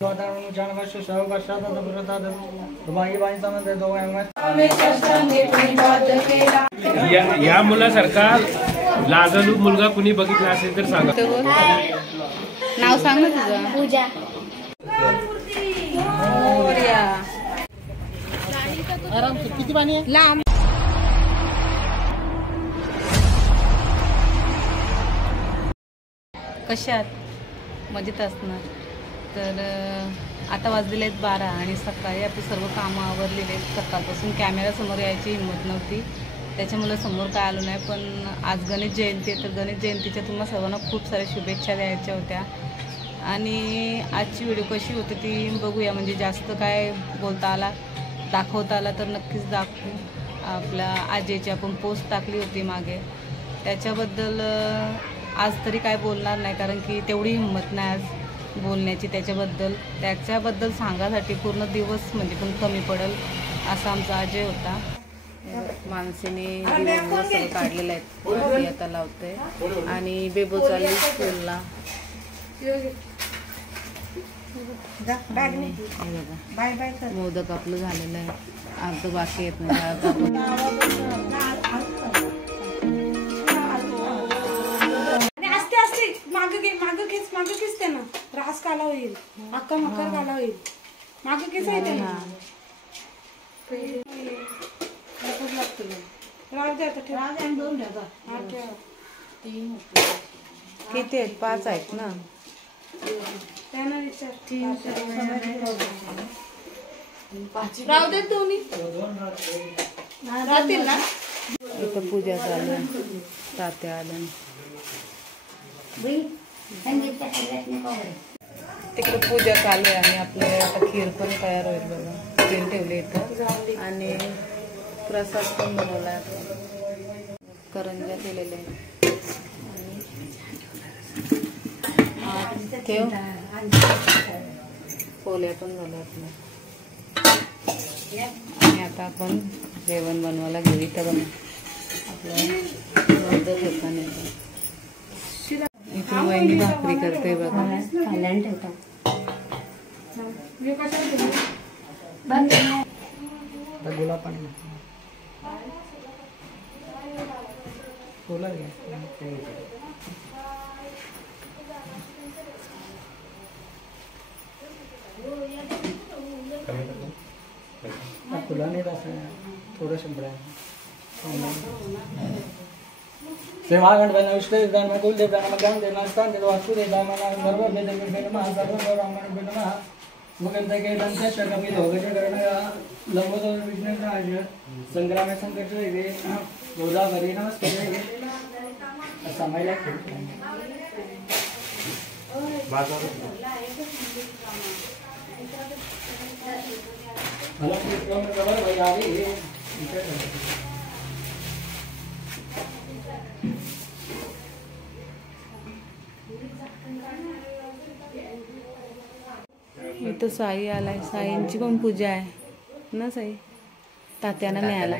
या मुलासारखा लाजलू मुलगा कुणी बघितला असेल तर सांगा. नाव सांग ना तुझं. पूजा. आराम से. किती पाणी आहे? लांब. कशात मजेत असणार. तर आता वाजलेले आहेत 12 आणि सकाळी आपली सर्व कामं आवरलेली आहेत. सकाळपासून कॅमेरासमोर यायची हिंमत नव्हती, त्याच्यामुळे समोर काय आलो नाही. पण आज गणेश जयंती आहे, तर गणेश जयंतीच्या तुम्हाला सर्वांना खूप साऱ्या शुभेच्छा द्यायच्या होत्या. आणि आजची व्हिडिओ कशी होती ती बघूया. म्हणजे जास्त काय बोलता आला, दाखवता आला तर नक्कीच दाखवू. आपल्या आजीची आपण पोस्ट टाकली होती मागे, त्याच्याबद्दल आज तरी काय बोलणार नाही, कारण की तेवढी हिंमत नाही आज बोलण्याची. त्याच्याबद्दल सांगासाठी पूर्ण दिवस म्हणजे पण कमी पडेल असा आमचा अजय होता. माणसाने दिवस सगळं काढलेलं आहे, आता लावते. आणि बेबो चालली स्कूलला. मोदक आपलं झालेलं आहे, अर्ध बाकी येत नाही. मागे किस त्यांना रास काला होईल, अक्का मकर काला होईल. मागे किस आहे त्यांना किती आहेत? 5 आहेत ना. त्यांना विचार. राहू देत दोन्ही राहतील ना. इथं पूजा चालू आहे, तात्या आल्या. तिकडे पूजा चालू आहे आणि आपल्याला आता खीर पण तयार होईल बघा. खीर ठेवली इथं आणि प्रसाद पण बनवला आहे. करंज्या केलेल्या आहेत आणि ठेव पोल्या पण झाल्या आपल्या. आणि आता आपण जेवण बनवायला घेऊ. इथं बघा आपलं मोदक घेताना इथून वहिनी भाकरी करते बघा. गुलाब पाणी खुला नहीं थोड़ा संभड़ा श्री महागणपति विष्णुदान में कुलदेवता नमः ज्ञान देना स्थान देव वासुदेव नमः सर्व वेद के नमः सर्व ब्राह्मण के नमः मुकुंद के दंत शरकपि लोगज करणया लंबोदर विष्णुराज संग्राम संकट वे गोदावरी नमस्ते समय इथं साई आलाय. साईंची पण पूजा आहे ना. साई तात्यानं न्यायला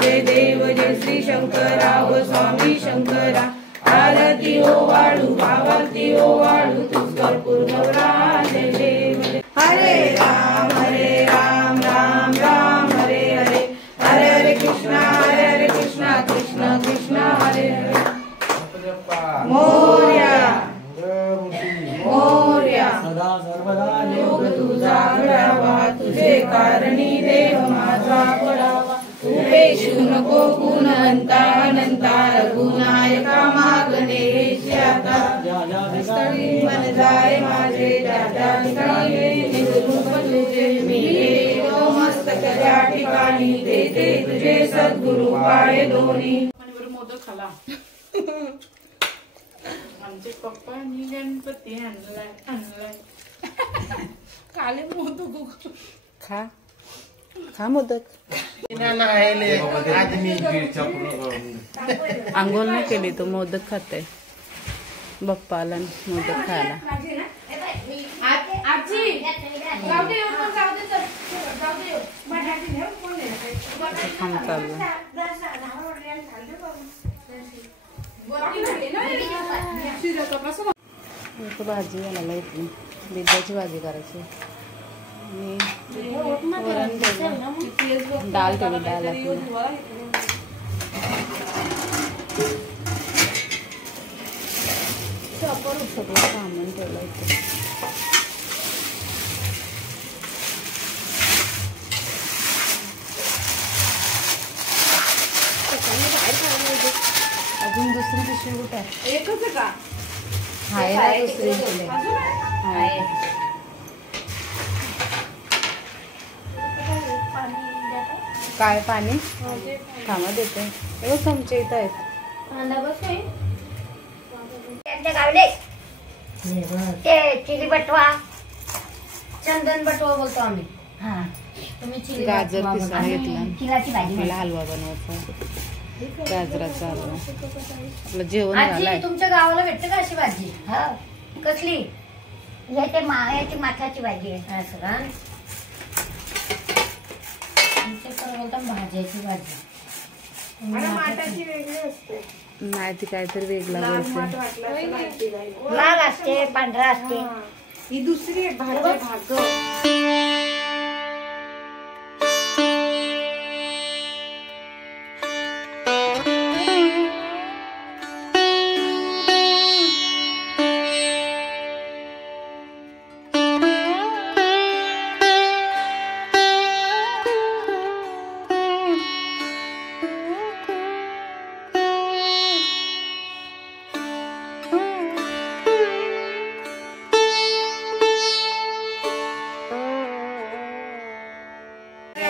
जय देव जय श्री शंकरा हो स्वामी शंकरा. आरती हो वाळू भावाती हो वाळू तुझकर पूर्णवरा. जय देव हरे राम राम राम हरे हरे. हरे हरे कृष्णा कृष्ण कृष्ण हरे हरे. मोरया मोरया सदा सर्वदा योग तुझा घडावा. तुझे कारणी देव माझा पडावा. उपेक्षू नको गुण अनंता रघुनायका मागणे आता. स्थळी मन जाय माझे त्या ठिकाणी तुझे मी मस्तक त्या ठिकाणी देते तुझे सद्गुरु पाय दोन्ही. मोदक खाला आमचे पप्पांनी गणपती आणलाय काले मोदक खा खा मोदक. आंघोळ नाही केली तो मोदक खाते. बाप्पा आला मोदक खायला. काम चाललं. भाजी घालायला येते, बिद्याची भाजी करायची आणि वरण ठेवलं, डाळ ठेवली, डाळ आपली सगळं सामान ठेवलं इथे. अजून दुसरी पिशवी कुठे आहे? एकच आहे का? आहे ना दुसरी आहे. काय पाणी थांबा देते. एवढं चमचे इथं आहेत. ते चिली बटवा, चंदन बटवा बोलतो आम्ही. हा, तुम्ही चिली गाजर बटवा पिसाळा बोलता. घेतला, चिलाची भाजी मला हलवा बनवायचा, गाजराचा हलवा. आपलं जेवण आजी, झालंय. तुमच्या गावाला भेटते का अशी भाजी? हा, कसली? याची माठाची भाजी आहे. असं का? आमच्याकडे बोलतात भाज्याची भाजी. माठाची वेगळी असते, नाही ती काहीतरी वेगळा बोलते. लाल असते, पांढरा असते. ही दुसरी आहे भाग.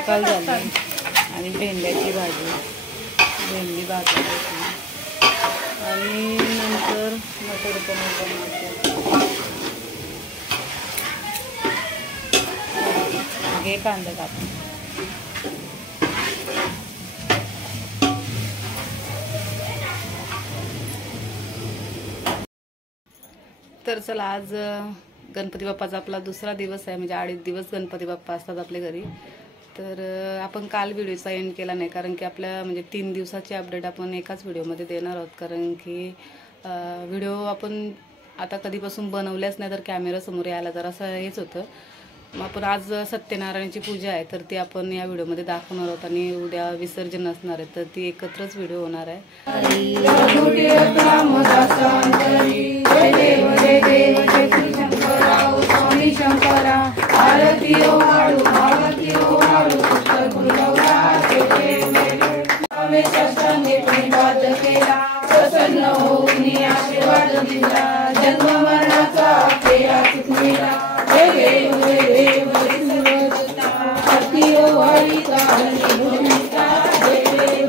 काल झाली आणि भेंड्याची भाजी, भेंडी भाजली आणि नंतर मटर पनीर बनवायचं. घे कांदा कापून. तर चला, आज गणपती बाप्पाचा आपला दुसरा दिवस आहे, म्हणजे 2.5 दिवस गणपती बाप्पा असतात आपल्या घरी. तर आपण काल व्हिडिओचा एंड केला नाही, कारण की आपल्या म्हणजे 3 दिवसाची अपडेट आपण एकाच व्हिडिओमध्ये देणार आहोत. कारण की व्हिडिओ आपण आता कधीपासून बनवल्याच नाही, तर कॅमेरासमोर यायला जर असं हेच होतं. मग आपण आज सत्यनारायणाची पूजा आहे, तर ती आपण या व्हिडिओमध्ये दाखवणार आहोत आणि उद्या विसर्जन असणार आहे, तर ती एकत्रच व्हिडिओ होणार आहे. प्रसन्न होऊन आशीर्वाद दिला, जन्म मरणाचा फेरा चुकविला. जय देव जय देव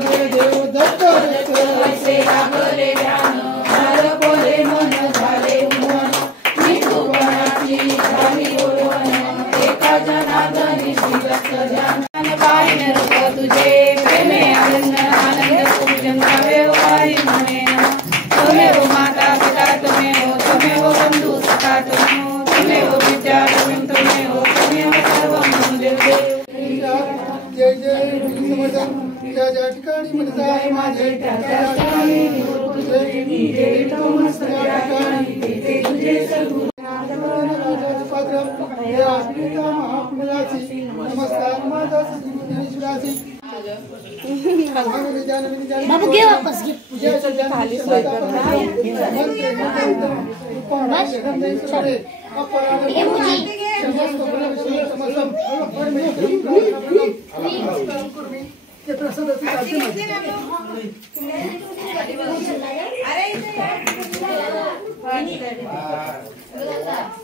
जय देव दत्त असे लागले ध्यान, पोरे मन झाले उमन, निष्ठुपणाची झाली ओळवण, एका जनार्दनी श्रीदत्त ध्यान. पाहिन रूप तुझे प्रेमे आनंद आनंद पूजन व्यवहारी म्हणे, त्वमेव माता पिता त्वमेव बंधू सखा त्वमेव विद्या त्वमेव सर्वं देव. जय जय समर्थ, ज्या ठिकाणी म्हणताय माझे त्या ठिकाणी नमस्कार माझा बाबू घे वापस घे.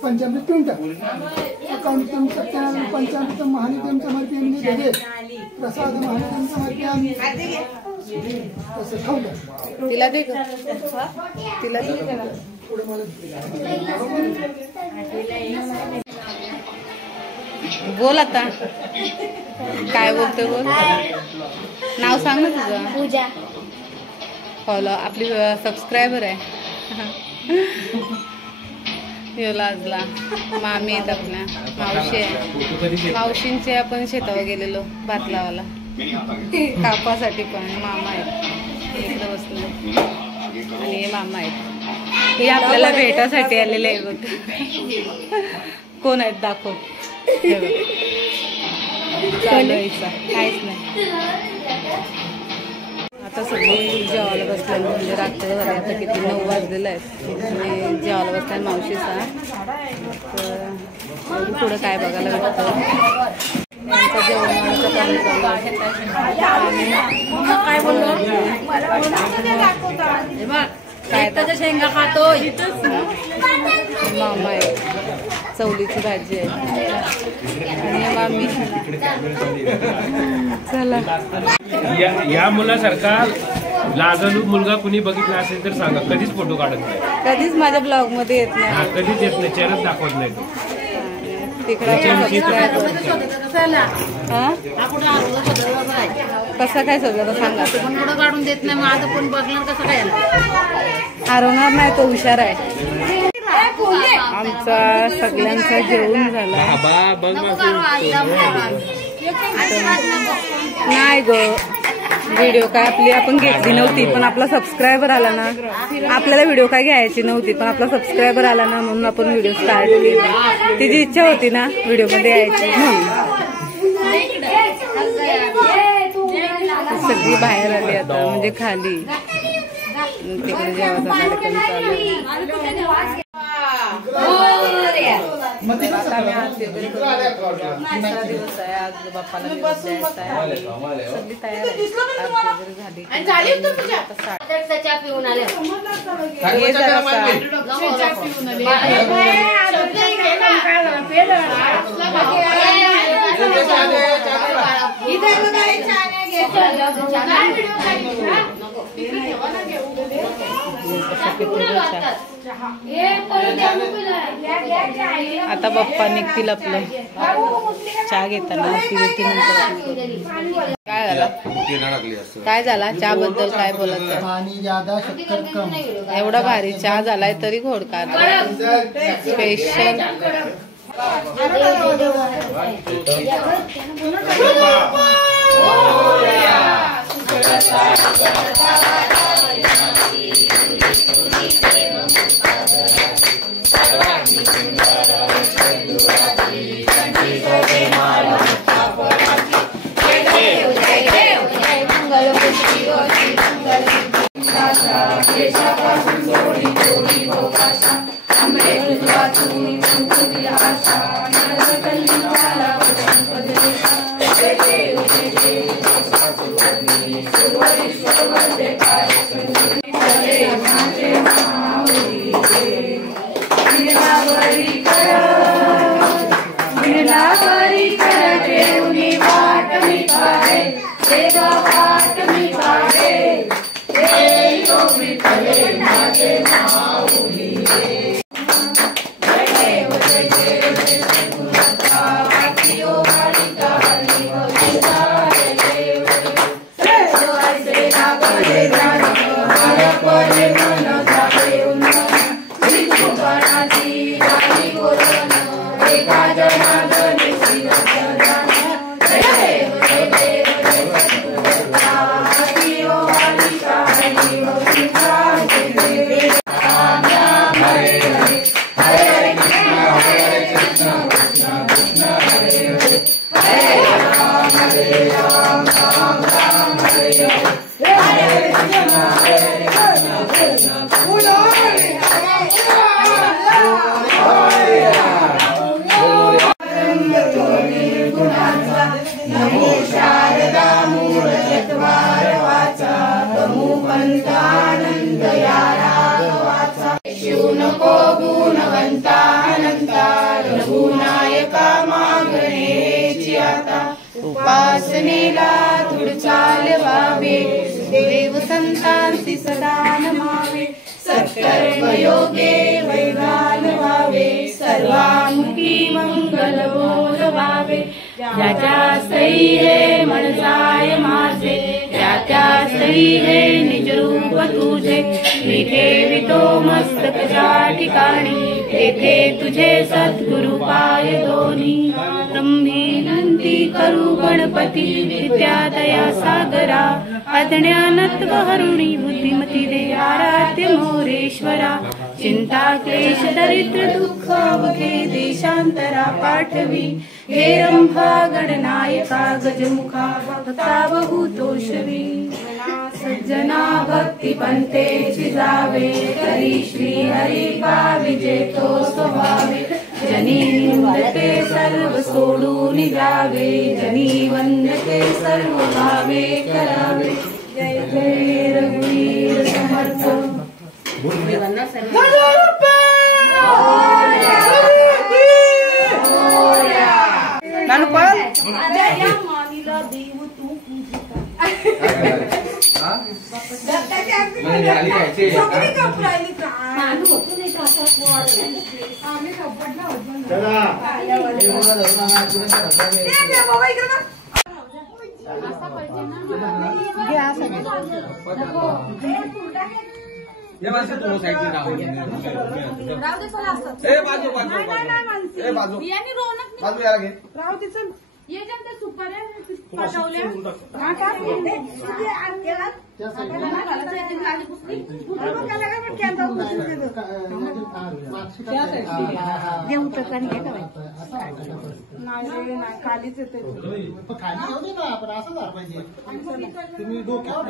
पंचामृतम अकाउंटम सत्यानारायण पंचामृतम महानित्यम समर्पयामि देवे प्रसाद महानित्यम समर्पयामि. तसं खाऊ द्या. तिला दे ग, तिला दे. बोल आता, काय बोलते बोल. नाव सांग ना तुझं. पूजा. फॉलो, आपली सबस्क्रायबर आहे. लाजला. मामी आहेत आपल्या, मावशी आहे. मावशींचे आपण शेतावर गेलेलो भात लावायला. कापासाठी पण मामा आहेत इकडे बसले आणि हे मामा आहेत. हे आपल्याला भेटासाठी आलेले आहे बघ. कोण आहेत दाखव. चालू काहीच नाही. आता सगळी जेवायला बसले म्हणजे रात्र झाली. आता किती 9 वाजलेलं आहेत आणि जेवायला बसल्या मावशीचा. तर पुढं काय बघायला भेटतं. यांचं जेवणाचं काम चालू आहे. काय बोललो काय त्याच्या शेंगा खातोय. मामा आहे. चवलीची भाजी आहे आणि मामी. चला या मुलासारखा लाजलू मुलगा कुणी बघितला असेल तर सांगा. कधीच फोटो काढत नाही, कधीच माझ्या ब्लॉग मध्ये येत नाही. कधीच येत नाही, चेहराच दाखवत नाही तो. तिकडे कसं काय सगळं सांगा. फोटो काढून देत नाही. माझं पण बघणार कसं काय. हरवणार नाही, तो हुशार आहे. आमचा सगळ्यांचा जेवण झाला नाही ग. व्हिडिओ काय आपली आपण घेतली नव्हती पण आपला सबस्क्रायबर आला ना. आपल्याला व्हिडिओ काय घ्यायची नव्हती पण आपला सबस्क्रायबर आला ना म्हणून आपण व्हिडिओ स्टार्ट केली. तिची इच्छा होती ना व्हिडिओ मध्ये यायची म्हणून. सगळी बाहेर आली आता म्हणजे खाली. तिकडे जेवायचा कार्यक्रम चालू आहे. तिसरा दिवस आहे आज. बाप्पाला निरोप द्यायचा आहे. सगळी तयार आहे. झाली चहा पिऊन आले. हे जरा आता बाप्पा निघतील आपलं चहा घेताना. काय झाला काय झाला चहा बद्दल काय बोलायचं. पाणी ज्यादा शक्कर कम. एवढा भारी चहा झालाय तरी घोडका स्पेशल. उपासनेला धुडचाल व्हावे. देव संतांची सदा नमावे. सत्कर्म योगे वैगान व्हावे. सर्वांमुखी मंगल बोल व्हावे. ज्याच्या सई हे मन जाय माझे. त्या सई हे निज रूप तुझे. मी ठेवितो मस्तकच्या ठिकाणी. तेथे तुझे सद्गुरु पाय दोन्ही. ब्रह्मी नंदी करू गणपती विद्यादया सागरा अज्ञानत्व हरुणी बुद्धिमती दे आराध्य मोरेश्वरा चिंता क्लेश दरिद्र दुःख अवघे देशांतरा पाठवी हे रंभा गणनायका गजमुखा भक्ता बहुतोषवी सज्जना भक्ती पंते जावे करी श्री हरी विजेतो स्वभावे जनी निंदते सर्व सोडून जावे जनी वंदते सर्व भावे करावे जय जय रघुवीर समर्थ नानू पळ ये माणसं तुम्ही साईडला राहू ए बाजू बाजू ए बाजू बाजू याला घे खालीच येते तुम्ही डोक्यावर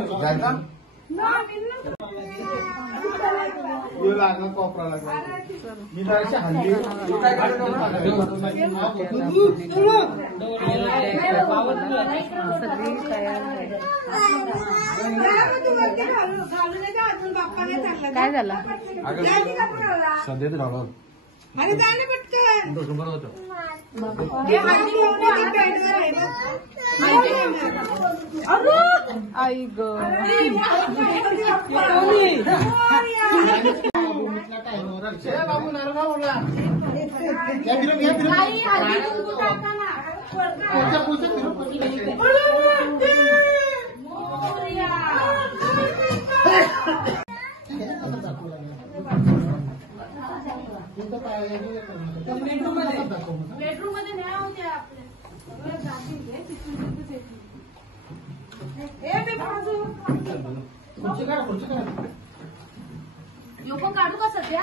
लागला कोपरा लागला मी जराशी हल्ली काय झालं सध्या राहणार अरे जाणे पटकन आई ग बेडरूम मध्ये न्या होत्या लोक काढू का सध्या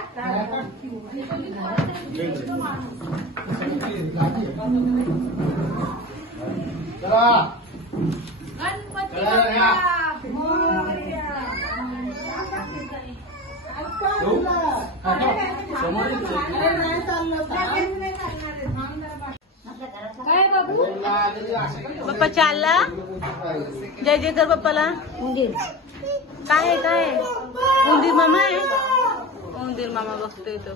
काय बाबू पप्पा चालला जय जय कर पप्पाला उंदीर काय आहे काय आहे? उंदीर मामा आहे उंदीर मामा बघतोय तो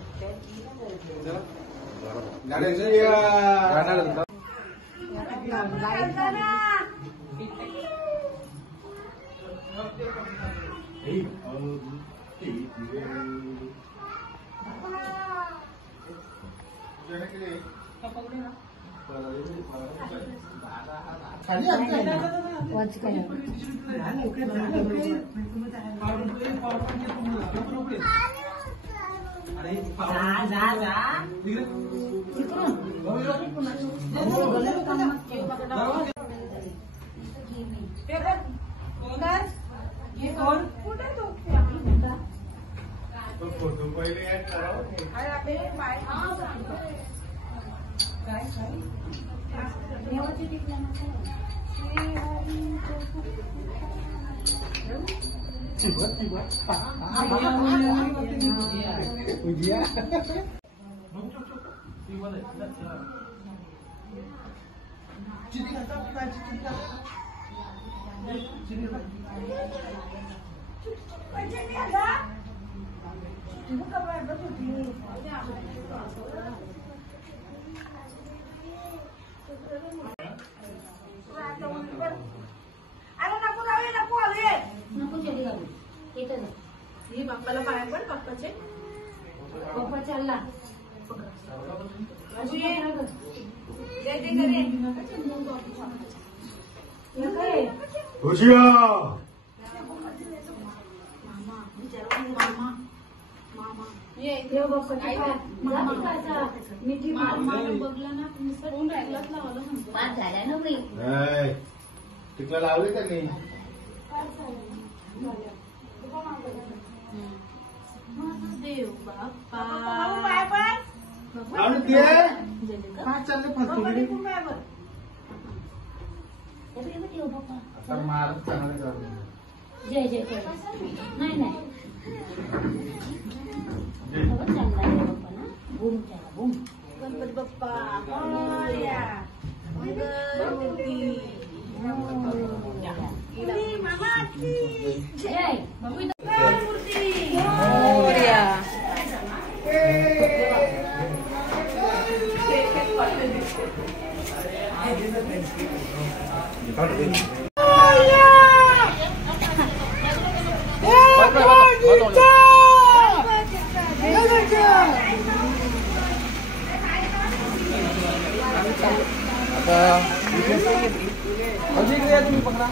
बाप्पाला पाया पण बाप्पाचे पप्पा चालला ये देव बाप्पाचे पाय टिकला लावली त्यांनी जय जय नाही नाही गणपती बाप्पा तुम्ही पकडा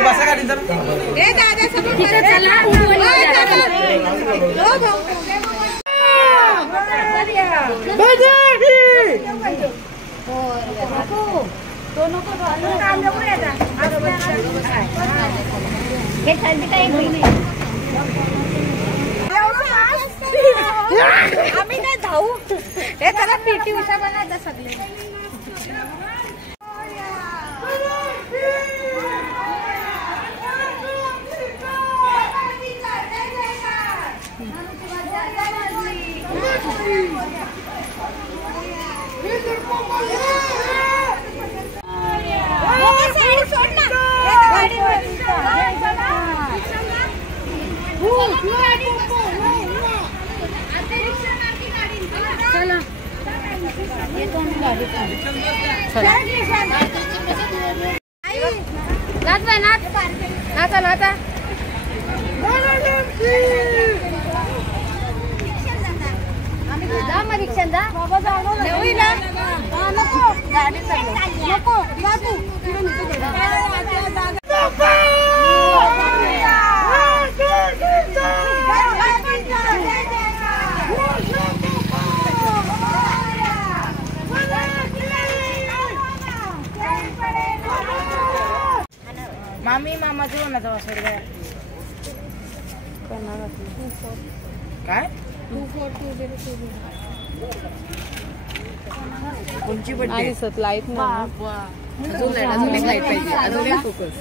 बसा गाडी जर आम्ही नाही धावू हे त्याला पीटी उषा बनायचा सगळे नाचा जा मग रिक्षात जा बाबा नको गाडी नको बाबू मामी मामा जेवणाचा वास वगैरे काय कोणची बड्डे लाईट ना अजून एक लाईट पाहिजे अजून एक फोकस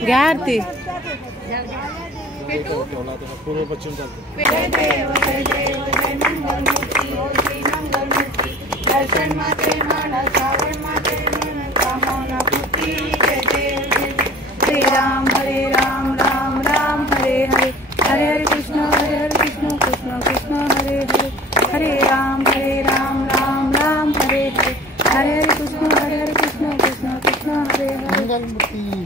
घ्या आरती पूर्व पश्चिम चालतो दर्शन माते मन श्रावण माते मन कामना पूर्ती जय जय हरे राम राम राम हरे हरे हरे हरे कृष्ण कृष्ण कृष्ण हरे हरे हरे राम राम राम हरे हरे हरे हरे कृष्ण कृष्ण कृष्ण हरे हरे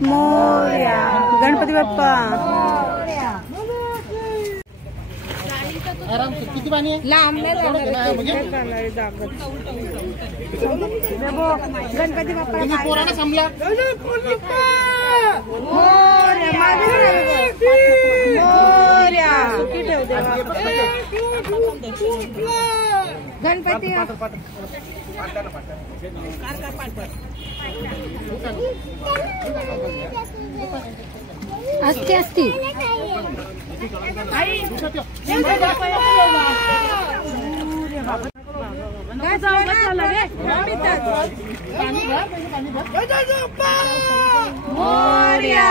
मोरया गणपती बाप्पा किती पाणी आहे लांब नाही गणपती बाप्पा पोराला थांबला गणपती असते असते मोरया.